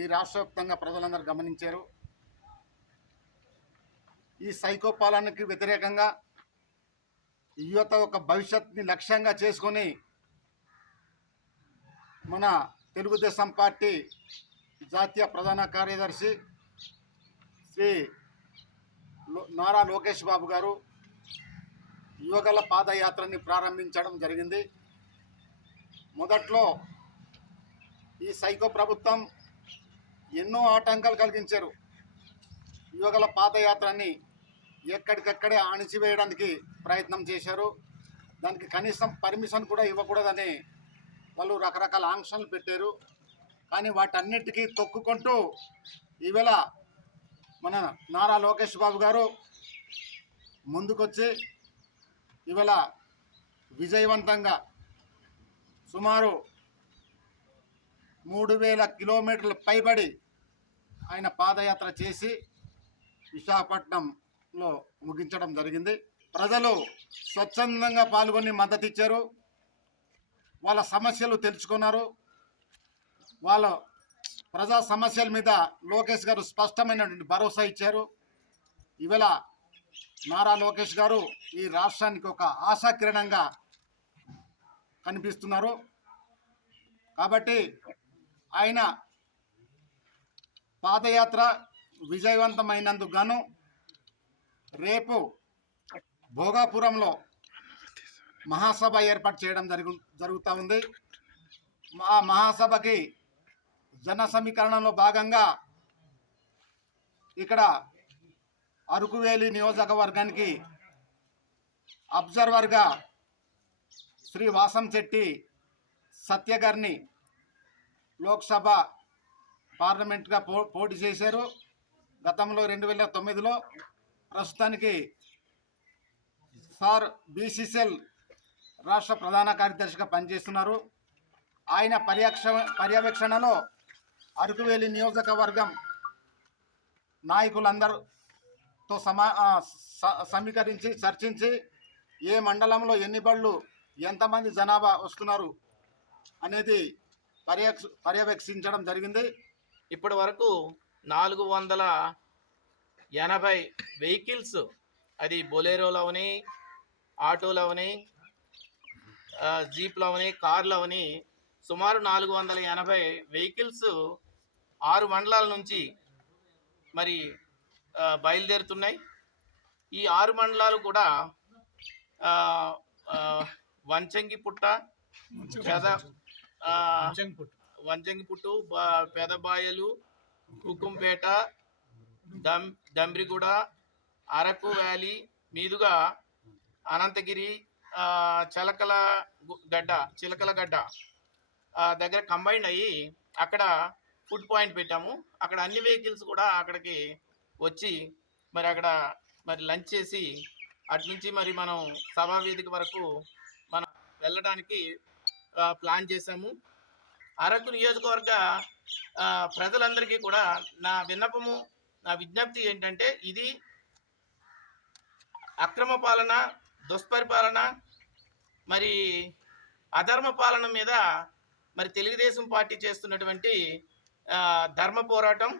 ఈ రాష్ట్ర వ్యాప్తంగా ప్రజలందరూ గమనించారు. ఈ సైకో పాలనకి వ్యతిరేకంగా యువత ఒక భవిష్యత్తుని లక్ష్యంగా చేసుకొని మన తెలుగుదేశం పార్టీ జాతీయ ప్రధాన కార్యదర్శి శ్రీ నారా లోకేష్ బాబు గారు యువగల పాదయాత్రని ప్రారంభించడం జరిగింది. మొదట్లో ఈ సైకో ప్రభుత్వం ఎన్నో ఆటంకాలు కలిగించారు. యువగల పాదయాత్రని ఎక్కడికక్కడే అణిచివేయడానికి ప్రయత్నం చేశారు. దానికి కనీసం పర్మిషన్ కూడా ఇవ్వకూడదని వాళ్ళు రకరకాల ఆంక్షలు పెట్టారు. కానీ వాటన్నిటికీ తొక్కుకుంటూ ఈవేళ మన నారా లోకేష్ బాబు గారు ముందుకొచ్చి ఈవేళ విజయవంతంగా సుమారు 3000 కిలోమీటర్ల పైబడి ఆయన పాదయాత్ర చేసి విశాఖపట్నంలో ముగించడం జరిగింది. ప్రజలు స్వచ్ఛందంగా పాల్గొని మద్దతు ఇచ్చారు. వాళ్ళ సమస్యలు తెలుసుకున్నారు. వాళ్ళ ప్రజా సమస్యల మీద లోకేష్ గారు స్పష్టమైనటువంటి భరోసా ఇచ్చారు. ఈవేళ నారా లోకేష్ గారు ఈ రాష్ట్రానికి ఒక ఆశాకిరణంగా కనిపిస్తున్నారు. కాబట్టి ఆయన పాదయాత్ర విజయవంతమైనందుకు గాను రేపు భోగాపురంలో మహాసభ ఏర్పాటు చేయడం జరుగుతూ ఉంది. ఆ మహాసభకి జన సమీకరణలో భాగంగా ఇక్కడ అరకువేలి నియోజకవర్గానికి అబ్జర్వర్గా శ్రీ వాసంశెట్టి సత్య గారిని లోక్సభ పార్లమెంట్గా పోటీ చేశారు గతంలో 2009లో. ప్రస్తుతానికి సార్ బీసీసీఎల్ రాష్ట్ర ప్రధాన కార్యదర్శిగా పనిచేస్తున్నారు. ఆయన పర్యవేక్షణలో అరకువేలి నియోజకవర్గం నాయకులందరితో సమీకరించి చర్చించి ఏ మండలంలో ఎన్ని బళ్ళు ఎంతమంది జనాభా వస్తున్నారు అనేది పర్యవేక్షించడం జరిగింది. ఇప్పటి వరకు 480 వెహికల్స్, అది బొలేరోలు అవని, ఆటోలు అవని, జీప్లు అవని, కార్లు అవని, సుమారు 480 వెహికల్స్ 6 మండలాల నుంచి మరి బయలుదేరుతున్నాయి. ఈ 6 మండలాలు కూడా వంచంగిపుట్ట, వంచంగిపుట్టు, పెదబాయలు, కుకుంపేట, దంబ్రిగూడ, అరకు వ్యాలీ మీదుగా అనంతగిరి, చిలకలగడ్డ దగ్గర కంబైండ్ అయ్యి అక్కడ ఫుడ్ పాయింట్ పెట్టాము. అక్కడ అన్ని వెహికల్స్ కూడా అక్కడికి వచ్చి మరి అక్కడ మరి లంచ్ చేసి అటు నుంచి మరి మనం సభా వేదిక వరకు మనం వెళ్ళడానికి ప్లాన్ చేశాము. అరకు నియోజకవర్గ ప్రజలందరికీ కూడా నా విన్నపము, నా విజ్ఞప్తి ఏంటంటే, ఇది అక్రమ పాలన, దుష్పరిపాలన, మరి అధర్మ పాలన మీద మరి తెలుగుదేశం పార్టీ చేస్తున్నటువంటి ధర్మ పోరాటం